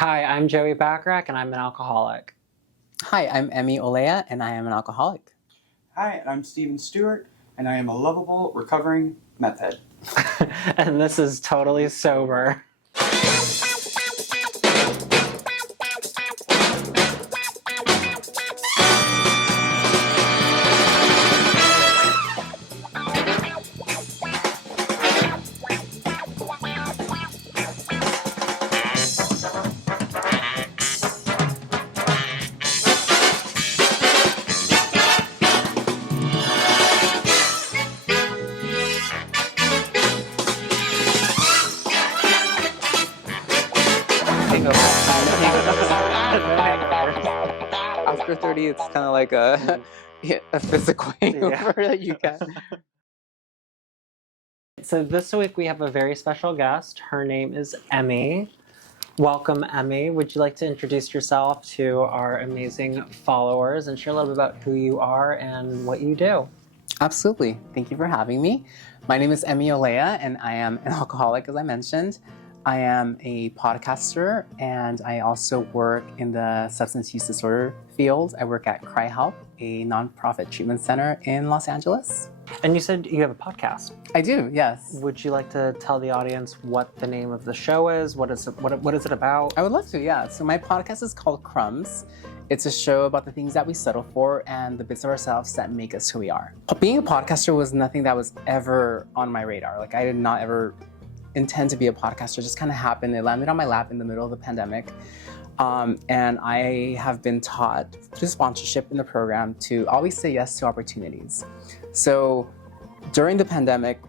Hi, I'm Joey Bachrach, and I'm an alcoholic. Hi, I'm Emmy Olea, and I am an alcoholic. Hi, I'm Stewart, and I am a lovable, recovering meth head. And this is Totally Sober. After 30, it's kind of like a physical hangover that you get. So this week we have a very special guest. Her name is Emmy. Welcome, Emmy. Would you like to introduce yourself to our amazing followers and share a little bit about who you are and what you do? Absolutely. Thank you for having me. My name is Emmy Olea, and I am an alcoholic, as I mentioned. I am a podcaster, and I also work in the substance use disorder field. I work at CRI-Help, a nonprofit treatment center in Los Angeles. And you said you have a podcast. I do, yes. Would you like to tell the audience what the name of the show is? What is it about? I would love to, yeah. So my podcast is called Crumbs. It's a show about the things that we settle for and the bits of ourselves that make us who we are. Being a podcaster was nothing that was ever on my radar. Like, I did not ever intend to be a podcaster. It just kind of happened. It landed on my lap in the middle of the pandemic. And I have been taught through sponsorship in the program to always say yes to opportunities. So during the pandemic,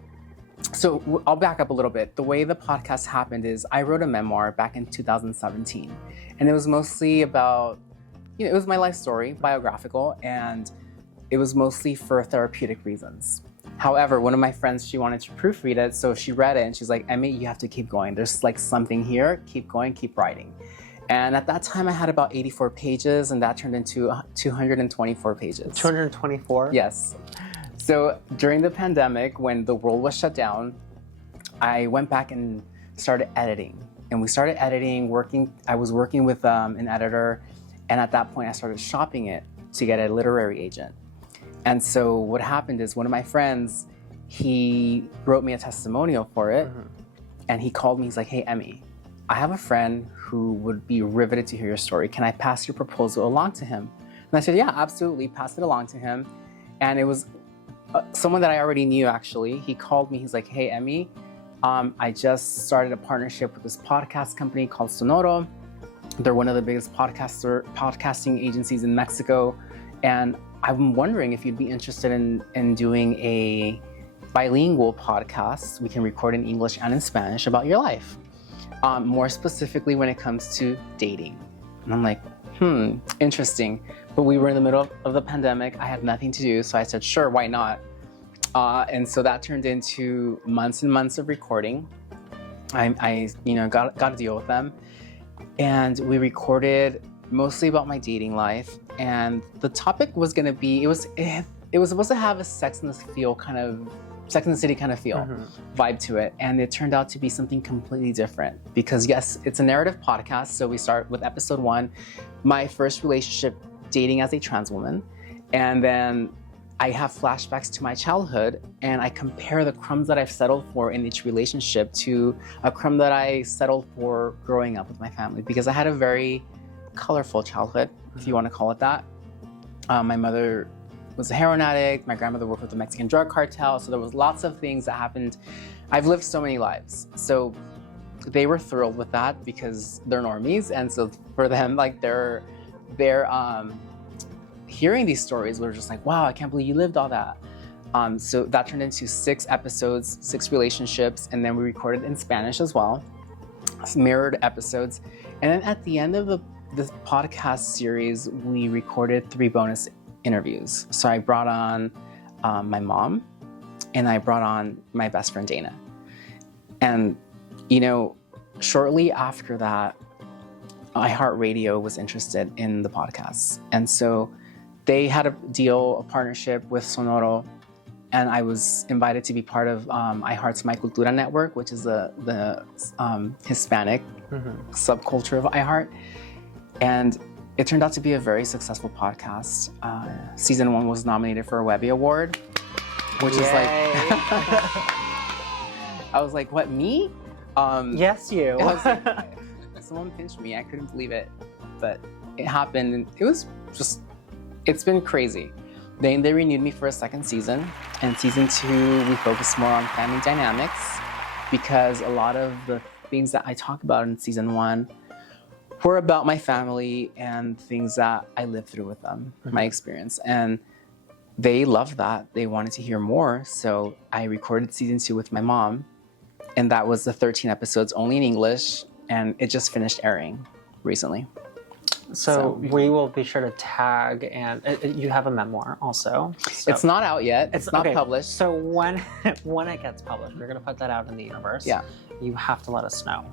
so I'll back up a little bit. The way the podcast happened is I wrote a memoir back in 2017. And it was mostly about, it was my life story, biographical, and it was mostly for therapeutic reasons. However, one of my friends, she wanted to proofread it, so she read it and she's like, Emmy, you have to keep going. There's like something here, keep going, keep writing. And at that time I had about 84 pages and that turned into 224 pages. 224? Yes. So during the pandemic, when the world was shut down, I went back and started editing. And we started editing, I was working with an editor, and at that point I started shopping it to get a literary agent. And so what happened is one of my friends, he wrote me a testimonial for it, and he called me, he's like, hey, Emmy, I have a friend who would be riveted to hear your story. Can I pass your proposal along to him? And I said, yeah, absolutely, pass it along to him. And it was someone that I already knew, actually. He called me, he's like, hey, Emmy, I just started a partnership with this podcast company called Sonoro. They're one of the biggest podcasting agencies in Mexico. And I'm wondering if you'd be interested in doing a bilingual podcast. We can record in English and in Spanish about your life. More specifically when it comes to dating. And I'm like, interesting. But we were in the middle of the pandemic. I had nothing to do, so I said, sure, why not? And so that turned into months and months of recording. I got to deal with them. And we recorded mostly about my dating life. And the topic was going to be, it was supposed to have a Sex and the City kind of feel, vibe to it. And it turned out to be something completely different because yes, it's a narrative podcast. So we start with episode 1, my first relationship dating as a trans woman. And then I have flashbacks to my childhood and I compare the crumbs that I've settled for in each relationship to a crumb that I settled for growing up with my family because I had a very colorful childhood, if you want to call it that. My mother was a heroin addict, my grandmother worked with the Mexican drug cartel, so there was lots of things that happened. I've lived so many lives. So they were thrilled with that because they're normies, and so for them, like they're hearing these stories were just like, wow, I can't believe you lived all that. So that turned into 6 episodes, 6 relationships, and then we recorded in Spanish as well, mirrored episodes. And then at the end of this podcast series, we recorded 3 bonus interviews. So I brought on my mom and I brought on my best friend, Dana. And, shortly after that, iHeartRadio was interested in the podcast. And so they had a partnership with Sonoro and I was invited to be part of iHeart's My Cultura network, which is the Hispanic subculture of iHeart. And it turned out to be a very successful podcast. Season 1 was nominated for a Webby Award, which is like, I was like, what, me? Yes, you. I was like, someone pinched me. I couldn't believe it, but it happened, and it was just, it's been crazy. They renewed me for a second season, and season 2 we focused more on family dynamics, because a lot of the things that I talk about in season 1 were about my family and things that I lived through with them, my experience, and they loved that. They wanted to hear more, so I recorded season 2 with my mom, and that was the 13 episodes only in English, and it just finished airing recently. So we will be sure to tag, and you have a memoir also. So it's not out yet. It's not published. So when it gets published, we're going to put that out in the universe. Yeah. You have to let us know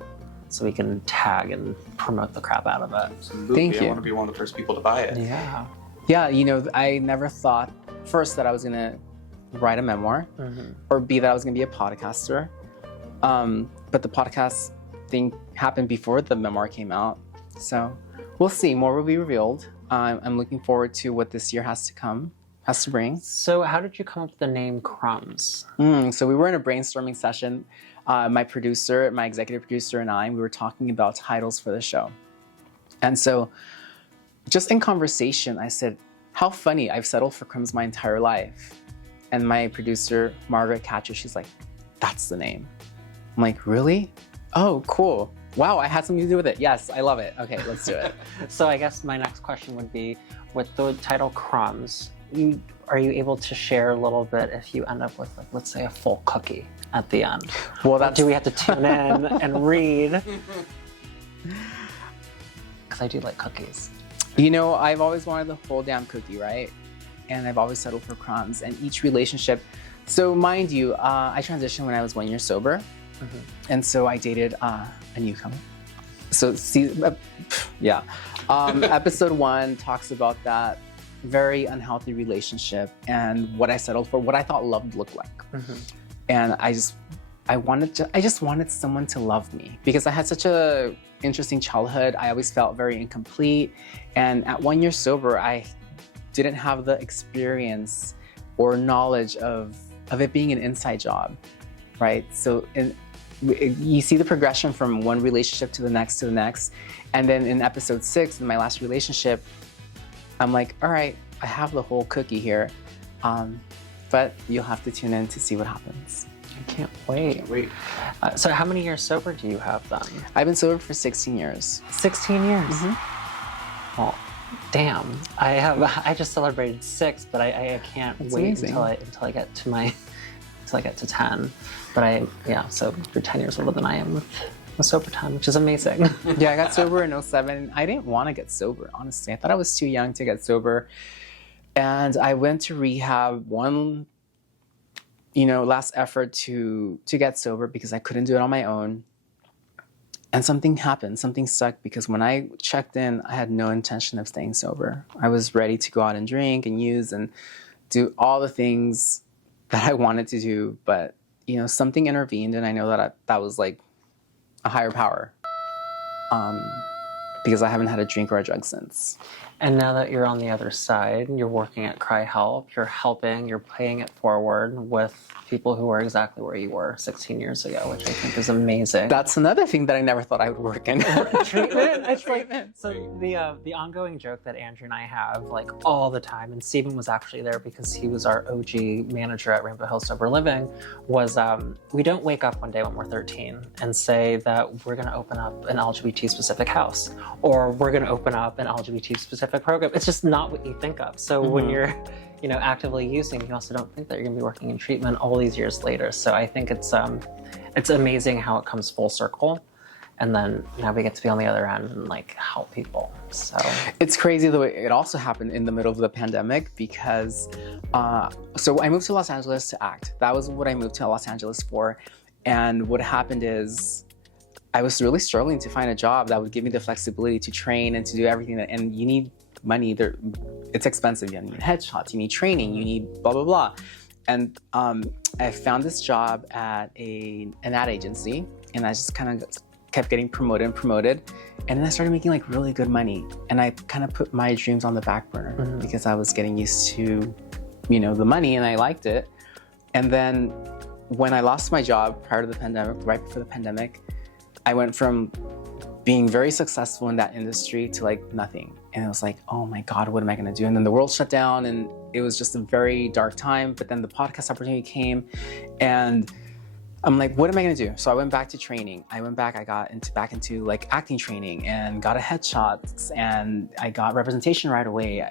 so we can tag and promote the crap out of it. Absolutely. Thank you. I want to be one of the first people to buy it. Yeah. Yeah, you know, I never thought first that I was going to write a memoir or B, that I was going to be a podcaster. But the podcast thing happened before the memoir came out. So we'll see. More will be revealed. I'm looking forward to what this year has to bring. So how did you come up with the name Crumbs? So we were in a brainstorming session. My executive producer and I, we were talking about titles for the show. And so just in conversation, I said, how funny, I've settled for Crumbs my entire life. And my producer, Margaret Catcher, she's like, that's the name. I'm like, really? Oh, cool. Wow, I had something to do with it. Yes, I love it. Okay, let's do it. So I guess my next question would be, with the title Crumbs, are you able to share a little bit if you end up with, like, let's say, a full cookie at the end? Well, do we have to tune in and read? Because I do like cookies. You know, I've always wanted the whole damn cookie, right? And I've always settled for Crumbs. And each relationship, so mind you, I transitioned when I was 1 year sober. And so I dated a newcomer. So episode 1 talks about that very unhealthy relationship and what I settled for, what I thought love looked like. And I just wanted someone to love me because I had such a interesting childhood. I always felt very incomplete. And at 1 year sober, I didn't have the experience or knowledge of it being an inside job, right? So you see the progression from one relationship to the next. And then in episode 6, in my last relationship, I'm like, all right, I have the whole cookie here, but you'll have to tune in to see what happens. I can't wait. So how many years sober do you have then? I've been sober for 16 years. 16 years? Well, damn. I just celebrated 6, but I can't wait until I get to 10. But so you're 10 years older than I am with sober time, which is amazing. Yeah, I got sober in 07. I didn't want to get sober, honestly. I thought I was too young to get sober. And I went to rehab one, last effort to get sober because I couldn't do it on my own. And something happened, something stuck, because when I checked in, I had no intention of staying sober. I was ready to go out and drink and use and do all the things that I wanted to do, but something intervened, and I know that that was like a higher power, because I haven't had a drink or a drug since. And now that you're on the other side, you're working at CRI-Help, you're paying it forward with people who are exactly where you were 16 years ago, which I think is amazing. That's another thing that I never thought I would work in. Treatment? It's treatment. So the ongoing joke that Andrew and I have, like, all the time, and Stephen was actually there because he was our OG manager at Rainbow Hill Sober Living, was we don't wake up one day when we're 13 and say that we're going to open up an LGBT-specific house, or we're going to open up an LGBT-specific program. It's just not what you think of. So when you're actively using, you also don't think that you're going to be working in treatment all these years later. So I think it's amazing how it comes full circle, and then now we get to be on the other end and like help people. So it's crazy the way it also happened in the middle of the pandemic, because so I moved to Los Angeles to act. That was what I moved to Los Angeles for. And what happened is I was really struggling to find a job that would give me the flexibility to train and to do everything. And you need money. It's expensive. You need headshots, you need training, you need blah, blah, blah. And I found this job at an ad agency, and I just kind of kept getting promoted and promoted. And then I started making like really good money. And I kind of put my dreams on the back burner because I was getting used to, you know, the money, and I liked it. And then when I lost my job prior to the pandemic, right before the pandemic, I went from being very successful in that industry to like nothing. And it was like, oh my God, what am I gonna do? And then the world shut down, and it was just a very dark time. But then the podcast opportunity came, and I'm like, what am I gonna do? So I went back to training. I got back into like acting training and got a headshots, and I got representation right away.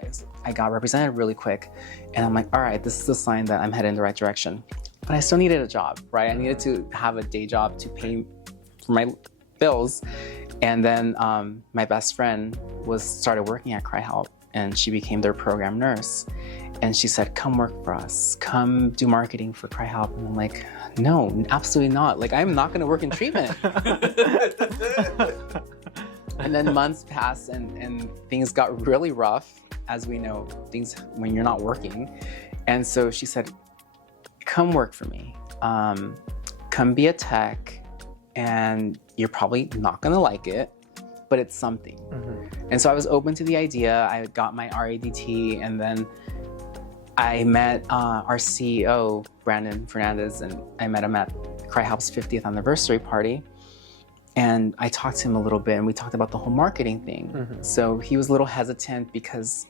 I got represented really quick. And I'm like, all right, this is a sign that I'm headed in the right direction. But I still needed a job, right? I needed to have a day job to pay for my bills. And then my best friend started working at CRI-Help, and she became their program nurse. And she said, come work for us, come do marketing for CRI-Help. And I'm like, no, absolutely not. Like, I'm not gonna work in treatment. And then months passed, and things got really rough, as we know, things when you're not working. And so she said, come work for me. Come be a tech, and you're probably not gonna like it, but it's something. And so I was open to the idea. I got my RADT, and then I met our CEO, Brandon Fernandez, and I met him at CRI-Help's 50th anniversary party. And I talked to him a little bit, and we talked about the whole marketing thing. So he was a little hesitant because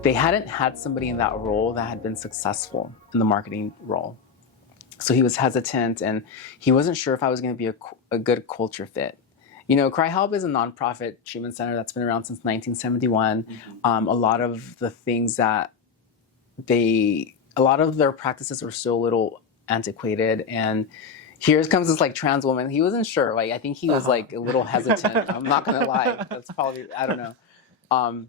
they hadn't had somebody in that role that had been successful in the marketing role. So he was hesitant, and he wasn't sure if I was gonna be a good culture fit. You know, CRI-Help is a nonprofit treatment center that's been around since 1971. A lot of the things that a lot of their practices were still a little antiquated, and here comes this like trans woman. He wasn't sure. Like, I think he was like a little hesitant. I'm not gonna lie. That's probably, I don't know.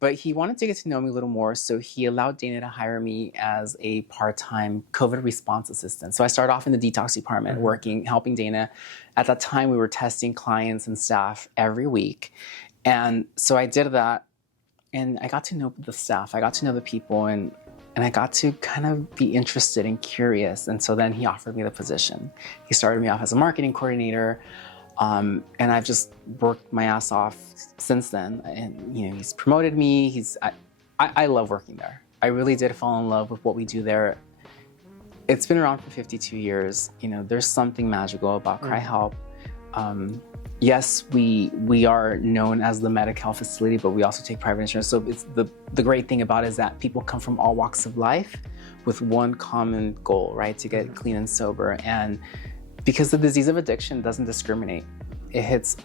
But he wanted to get to know me a little more, so he allowed Dana to hire me as a part-time COVID response assistant. So I started off in the detox department, helping Dana. At that time, we were testing clients and staff every week. And so I did that, and I got to know the staff. I got to know the people, and I got to kind of be interested and curious. And so then he offered me the position. He started me off as a marketing coordinator. And I've just worked my ass off since then. And, you know, he's promoted me. I love working there. I really did fall in love with what we do there. It's been around for 52 years. You know, there's something magical about CRI-Help. Yes, we are known as the Medi-Cal facility, but we also take private insurance. So it's the great thing about it is that people come from all walks of life with one common goal, right? To get clean and sober. And because the disease of addiction doesn't discriminate. It hits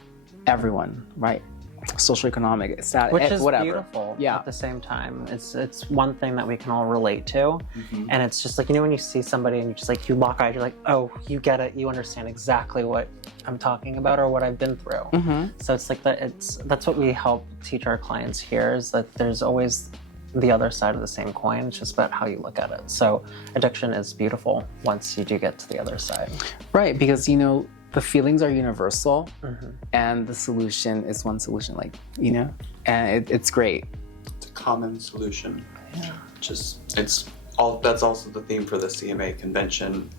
everyone, right? Socioeconomic, status, which is whatever. Beautiful. Yeah. At the same time, it's one thing that we can all relate to, and it's just like, you know, when you see somebody and you just like, you lock eyes, you're like, oh, you get it, you understand exactly what I'm talking about or what I've been through. So it's like that's what we help teach our clients here, is that there's always the other side of the same coin. It's just about how you look at it. So addiction is beautiful once you do get to the other side. Right, because, you know, the feelings are universal, and the solution is one solution, like, you know, and it's great. It's a common solution. Yeah. That's also the theme for the CMA convention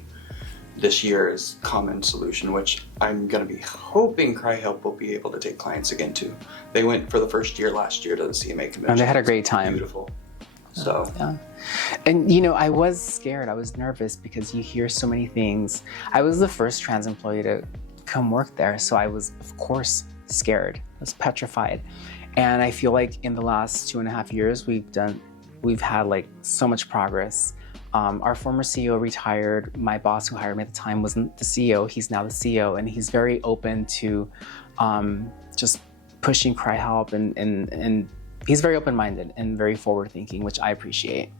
this year, is common solution, which I'm going to be hoping CRI-Help will be able to take clients again to. They went for the first year last year to the CMA convention. And they had a great time. Beautiful. So. Yeah. And, you know, I was scared. I was nervous because you hear so many things. I was the first trans employee to come work there. So I was, of course, scared. I was petrified. And I feel like in the last 2.5 years, we've had like so much progress. Our former CEO retired. My boss who hired me at the time wasn't the CEO. He's now the CEO, and he's very open to just pushing CRI-Help, and he's very open-minded and very forward-thinking, which I appreciate.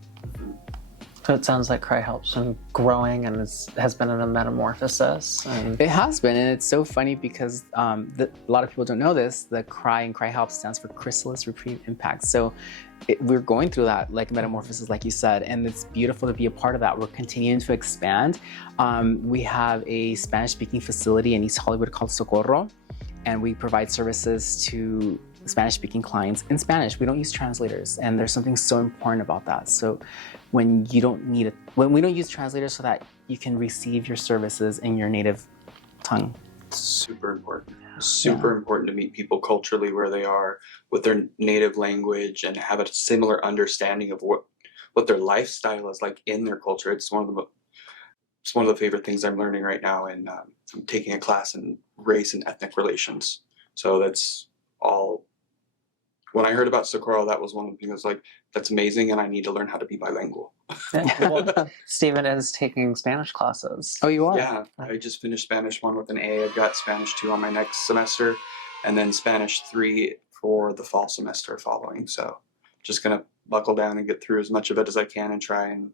So it sounds like CRI-Help's been growing and has been in a metamorphosis. It has been, and it's so funny because a lot of people don't know this. The CRI in CRI-Help stands for Chrysalis Reprieve Impact. So we're going through that like metamorphosis, like you said, and it's beautiful to be a part of that. We're continuing to expand. We have a Spanish-speaking facility in East Hollywood called Socorro, and we provide services to Spanish-speaking clients in Spanish. We don't use translators, and there's something so important about that. So when we don't use translators so that you can receive your services in your native tongue. Super important. Super important to meet people culturally where they are with their native language and have a similar understanding of what their lifestyle is like in their culture. It's one of the favorite things I'm learning right now, and I'm taking a class in race and ethnic relations. So that's all. When I heard about Socorro, that was one of the things I was like, that's amazing, and I need to learn how to be bilingual. Well, Stephen is taking Spanish classes. Oh, you are? Yeah, I just finished Spanish 1 with an A. I've got Spanish 2 on my next semester, and then Spanish 3 for the fall semester following. So just going to buckle down and get through as much of it as I can and try and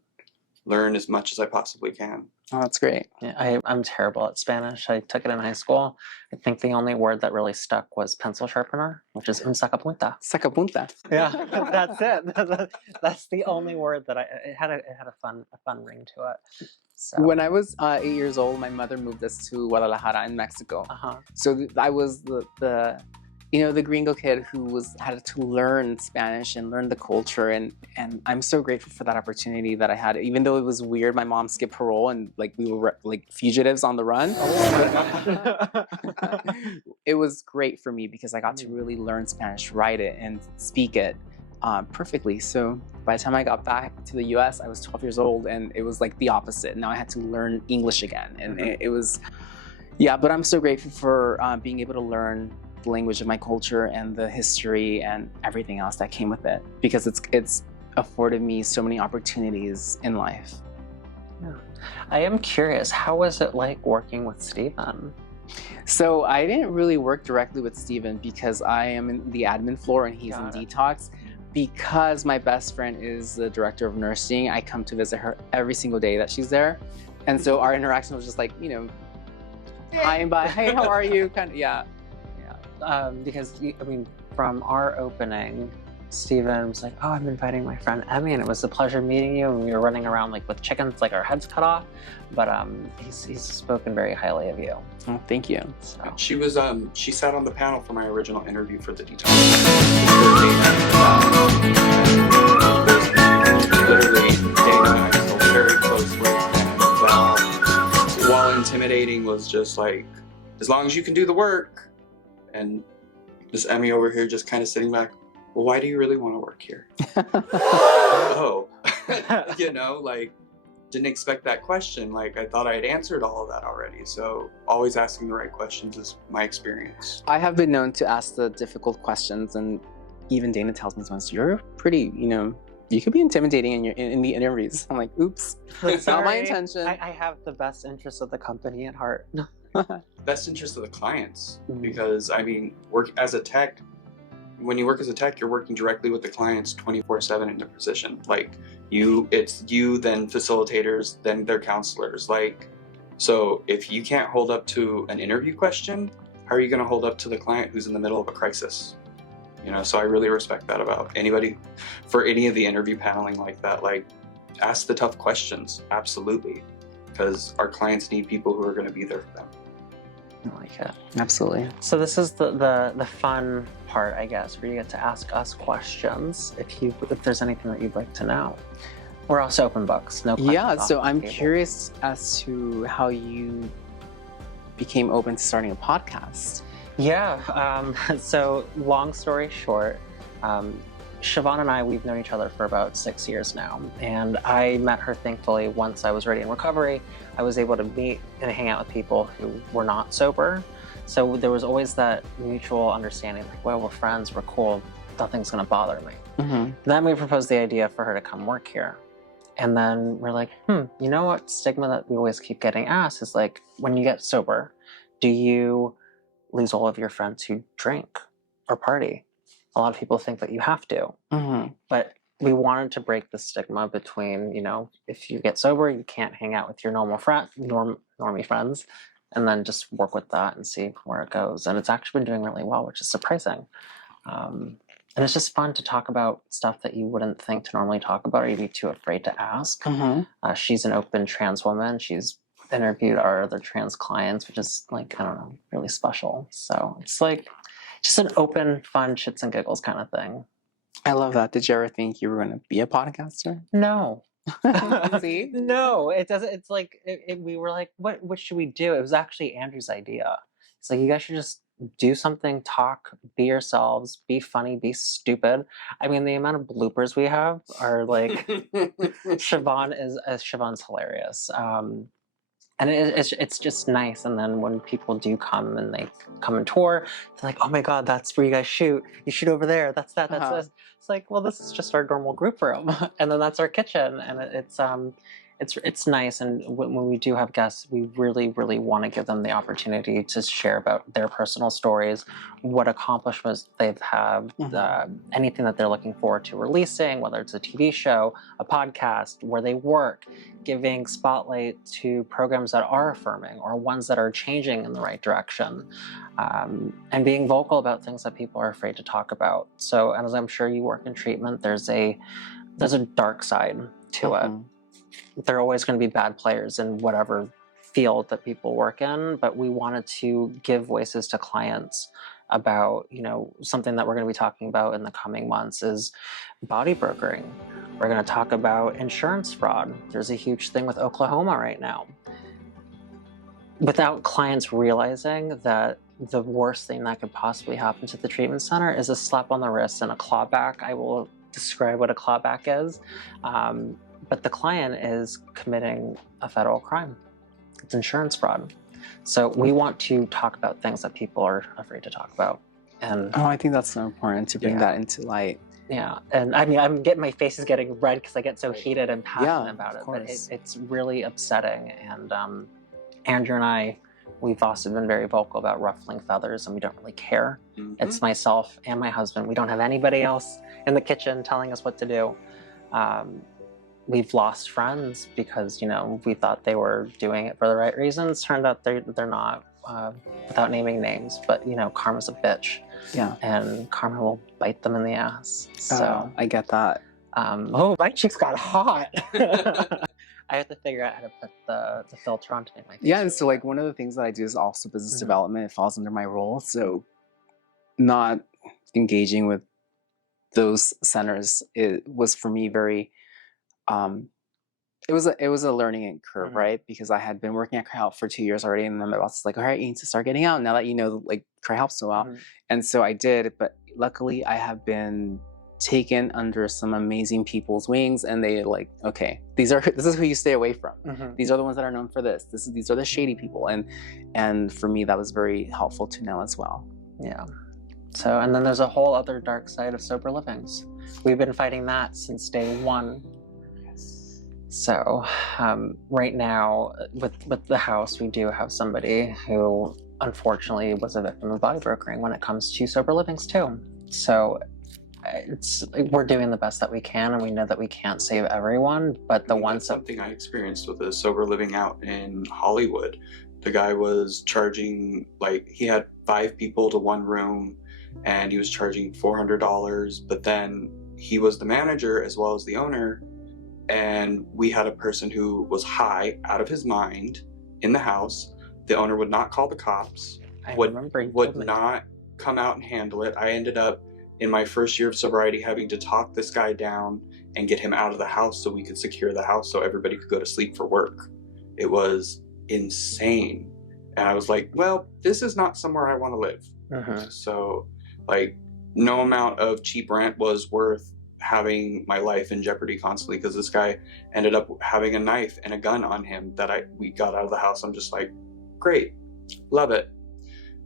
learn as much as I possibly can. Oh, that's great. Yeah, I'm terrible at Spanish. I took it in high school. I think the only word that really stuck was pencil sharpener, which is un sacapunta. Sacapunta. Yeah, that's it. That's the only word that it had a fun ring to it. So. When I was 8 years old, my mother moved us to Guadalajara in Mexico. So I was the gringo kid who had to learn Spanish and learn the culture, and I'm so grateful for that opportunity that I had. Even though it was weird, my mom skipped parole and like we were like fugitives on the run. It was great for me because I got to really learn Spanish, write it, and speak it perfectly. So by the time I got back to the U.S., I was 12 years old, and it was like the opposite. Now I had to learn English again, and it was, yeah. But I'm so grateful for being able to learn the language of my culture and the history and everything else that came with it, because it's afforded me so many opportunities in life. Yeah. I am curious, how was it like working with Stephen? So I didn't really work directly with Stephen because I am in the admin floor and he's in detox. Because my best friend is the director of nursing, I come to visit her every single day that she's there. And so our interaction was just like, hi and bye, hey, how are you? Kind of, yeah. Because from our opening, Stephen was like, "Oh, I'm inviting my friend Emmy, and it was a pleasure meeting you." And we were running around like with chickens, like our heads cut off. But he's spoken very highly of you. Oh, thank you. So. She sat on the panel for my original interview for the detox. Literally, Dana and I still very close with, and while intimidating, was just like, as long as you can do the work. And this Emmy over here just kind of sitting back, well, why do you really want to work here? Oh, didn't expect that question. Like, I thought I had answered all of that already. So always asking the right questions is my experience. I have been known to ask the difficult questions, and even Dana tells me once, you're pretty, you could be intimidating in the interviews. I'm like, oops, that's not my intention. I have the best interests of the company at heart. Best interest of the clients, because work as a tech, when you work as a tech, you're working directly with the clients 24/7 in their position. Like it's you, then facilitators, then their counselors. So if you can't hold up to an interview question, how are you going to hold up to the client who's in the middle of a crisis? So I really respect that about anybody for any of the interview paneling like that. Like, ask the tough questions, absolutely, because our clients need people who are going to be there for them. I like it. Absolutely. So this is the fun part, I guess, where you get to ask us questions if there's anything that you'd like to know. We're also open books. No questions. Yeah, so I'm curious as to how you became open to starting a podcast. Yeah, so long story short, Siobhan and I, we've known each other for about 6 years now, and I met her, thankfully, once I was already in recovery. I was able to meet and hang out with people who were not sober, so there was always that mutual understanding, like, well, we're friends, we're cool, nothing's gonna bother me. Then we proposed the idea for her to come work here, and then we're like, you know what stigma that we always keep getting asked is, like, when you get sober, do you lose all of your friends who drink or party? A lot of people think that you have to, but we wanted to break the stigma between, if you get sober, you can't hang out with your normie friends, and then just work with that and see where it goes. And it's actually been doing really well, which is surprising. And it's just fun to talk about stuff that you wouldn't think to normally talk about, or you'd be too afraid to ask. She's an open trans woman. She's interviewed our other trans clients, which is, like, I don't know, really special. So it's like, Just an open, fun shits and giggles kind of thing. I love that. Did you ever think you were going to be a podcaster? No. See? No, it doesn't. It's like we were like, what should we do? It was actually Andrew's idea. It's like, you guys should just do something, talk, be yourselves, be funny, be stupid. I mean, the amount of bloopers we have are like, Siobhan's hilarious. And it's just nice. And then when people do come and they come and tour, they're like, oh my God, that's where you guys shoot. You shoot over there. That's that. That's this. It's like, well, this is just our normal group room. And then that's our kitchen. And it's nice. And when we do have guests, we really, really want to give them the opportunity to share about their personal stories, what accomplishments they've had, anything that they're looking forward to releasing, whether it's a TV show, a podcast, where they work, giving spotlight to programs that are affirming or ones that are changing in the right direction, and being vocal about things that people are afraid to talk about. So, and as I'm sure you work in treatment, there's a dark side to it. There are always going to be bad players in whatever field that people work in, but we wanted to give voices to clients about, something that we're going to be talking about in the coming months is body brokering. We're going to talk about insurance fraud. There's a huge thing with Oklahoma right now. Without clients realizing that the worst thing that could possibly happen to the treatment center is a slap on the wrist and a clawback. I will describe what a clawback is. But the client is committing a federal crime. It's insurance fraud. So we want to talk about things that people are afraid to talk about. And I think that's so important to bring that into light. Yeah, and I mean, my face is getting red because I get so heated and passionate about it. But it's really upsetting. And Andrew and I, we've also been very vocal about ruffling feathers, and we don't really care. It's myself and my husband. We don't have anybody else in the kitchen telling us what to do. We've lost friends because, we thought they were doing it for the right reasons. Turned out they're not, without naming names. But, karma's a bitch. Yeah. And karma will bite them in the ass. So I get that. My cheeks got hot. I have to figure out how to put the filter on to make my face. Yeah, and so one of the things that I do is also business development. It falls under my role. So not engaging with those centers, it was for me very... it was a learning curve, right? Because I had been working at CRI-Help for 2 years already, and then my boss was like, all right, you need to start getting out now that CRI-Help so well. And so I did, but luckily I have been taken under some amazing people's wings, and they okay, this is who you stay away from. These are the ones that are known for this. These are the shady people. And for me, that was very helpful to know as well. Yeah. So, and then there's a whole other dark side of sober livings. We've been fighting that since day one. So right now with the house, we do have somebody who unfortunately was a victim of body brokering when it comes to sober livings too. So we're doing the best that we can, and we know that we can't save everyone, but that's something I experienced with a sober living out in Hollywood. The guy was charging, he had 5 people to 1 room, and he was charging $400, but then he was the manager as well as the owner. And we had a person who was high, out of his mind, in the house. The owner would not call the cops, would not come out and handle it. I ended up, in my first year of sobriety, having to talk this guy down and get him out of the house so we could secure the house so everybody could go to sleep for work. It was insane. And I was like, well, this is not somewhere I want to live. So, no amount of cheap rent was worth having my life in jeopardy constantly, because this guy ended up having a knife and a gun on him that we got out of the house. I'm just like, great, love it.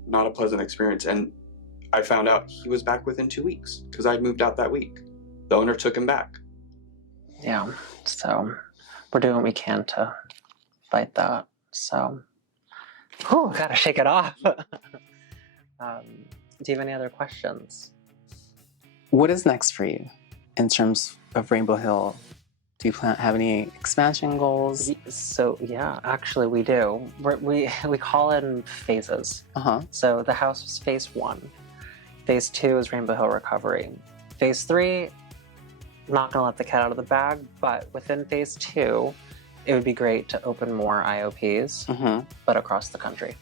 Not a pleasant experience. And I found out he was back within 2 weeks because I'd moved out that week. The owner took him back. Yeah, so we're doing what we can to fight that. So, gotta shake it off. Do you have any other questions? What is next for you in terms of Rainbow Hill? Do you have any expansion goals? So yeah, actually we do. We call it in phases. So the house was phase 1. Phase 2 is Rainbow Hill Recovery. Phase 3, not gonna let the cat out of the bag, but within phase 2, it would be great to open more IOPs, but across the country.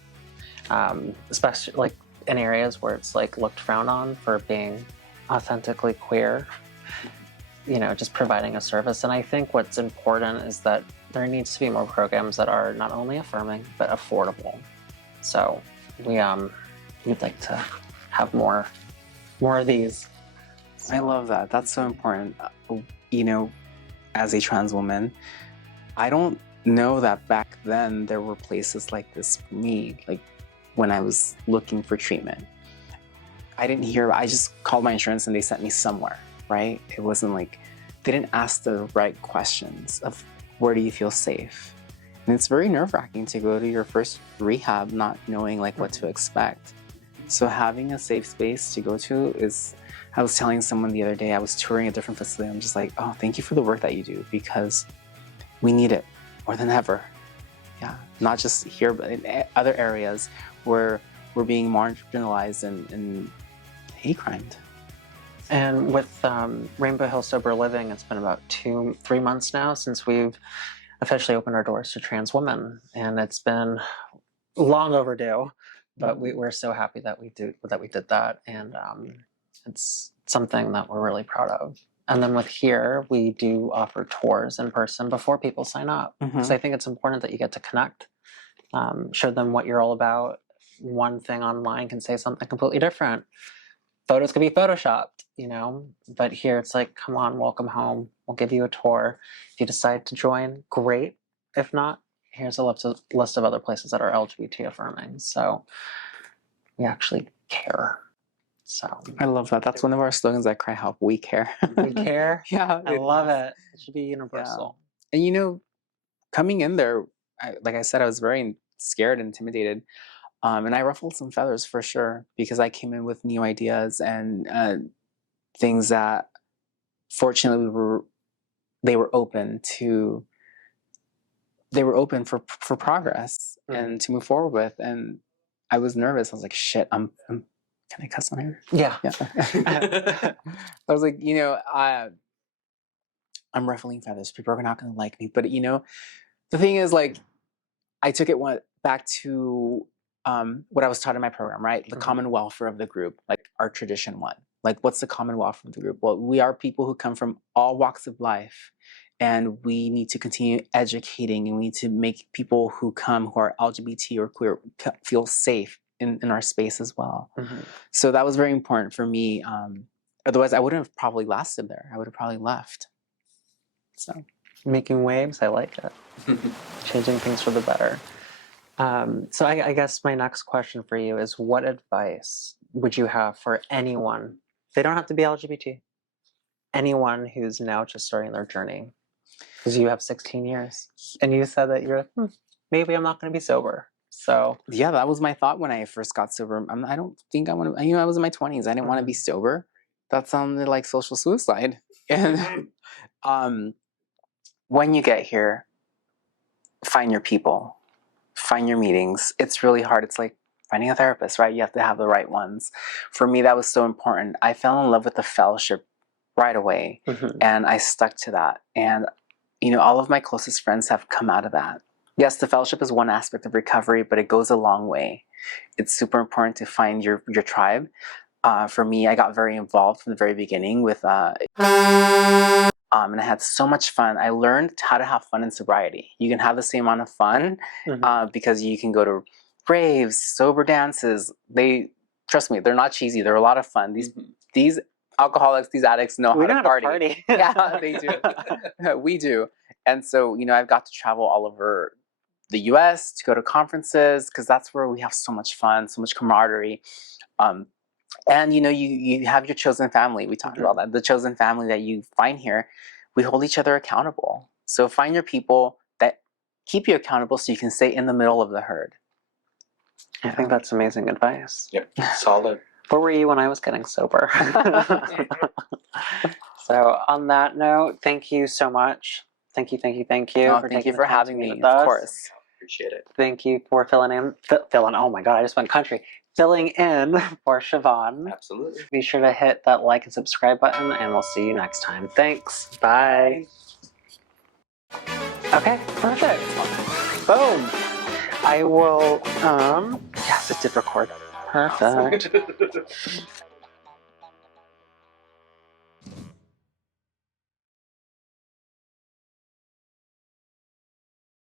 Especially in areas where it's like looked frowned on for being authentically queer, you know, just providing a service. And I think what's important is that there needs to be more programs that are not only affirming but affordable. So we'd like to have more of these. I love that. That's so important. You know, as a trans woman, I don't know that back then there were places like this for me, like when I was looking for treatment. I didn't hear, I just called my insurance and they sent me somewhere, right? It wasn't like, they didn't ask the right questions of where do you feel safe? And it's very nerve-wracking to go to your first rehab not knowing like what to expect. So having a safe space to go to is, I was telling someone the other day, I was touring a different facility. I'm just like, oh, thank you for the work that you do because we need it more than ever. Yeah, not just here, but in other areas where we're being marginalized and hate crimed. And with Rainbow Hill Sober Living, it's been about 2-3 months now since we've officially opened our doors to trans women, and it's been long overdue. But we're so happy that we did that, and it's something that we're really proud of. And then with here, we do offer tours in person before people sign up, because I think it's important that you get to connect, show them what you're all about. One thing online can say something completely different. Photos could be photoshopped, you know, but here it's like, come on, welcome home. We'll give you a tour. If you decide to join, great. If not, here's a list of other places that are LGBT affirming. So we actually care. So I love that. That's one of our slogans at CRI-Help. We care. we care. Yeah, I love it. It should be universal. Yeah. And you know, coming in there, like I said, I was very scared and intimidated. And I ruffled some feathers for sure because I came in with new ideas and things that fortunately they were open for progress and to move forward with. And I was nervous. I was like, shit, can I cuss on here? Yeah. I was like, you know, I'm ruffling feathers. People are not going to like me. But, you know, the thing is, like, I took it back to what I was taught in my program, right? The common welfare of the group, like our tradition one. Like, what's the common welfare of the group? Well, we are people who come from all walks of life, and we need to continue educating, and we need to make people who come who are LGBT or queer feel safe in our space as well. So that was very important for me. Otherwise, I wouldn't have probably lasted there. I would have probably left. So making waves, I like it. Changing things for the better. So I guess my next question for you is, what advice would you have for anyone? They don't have to be LGBT. Anyone who's now just starting their journey. Because you have 16 years. And you said that you're, maybe I'm not going to be sober. So yeah, that was my thought when I first got sober. I don't think I want to, you know, I was in my 20s. I didn't want to be sober. That sounded like social suicide. And when you get here, find your people, find your meetings. It's really hard. It's like finding a therapist, right? You have to have the right ones. For me, that was so important. I fell in love with the fellowship right away, and I stuck to that. And, you know, all of my closest friends have come out of that. Yes, the fellowship is one aspect of recovery, but it goes a long way. It's super important to find your tribe. For me, I got very involved from the very beginning with, and I had so much fun. I learned how to have fun in sobriety. You can have the same amount of fun because you can go to raves, sober dances. Trust me, they're not cheesy. They're a lot of fun. These alcoholics, these addicts know how to party. Yeah, they do. We do. And so, you know, I've got to travel all over the US to go to conferences because that's where we have so much fun, so much camaraderie. And, you know, you have your chosen family. We talked about that. The chosen family that you find here, we hold each other accountable. So find your people that keep you accountable so you can stay in the middle of the herd. I think that's amazing advice. Yep, solid. Where were you when I was getting sober? So on that note, thank you so much. Thank you. Oh, thank you for having me, of course. Appreciate it. Thank you for filling in. Oh my God, I just went country. Filling in for Siobhan. Absolutely. Be sure to hit that like and subscribe button, and we'll see you next time. Thanks. Bye. Okay, perfect. Boom. I will, yes, it did record. Perfect.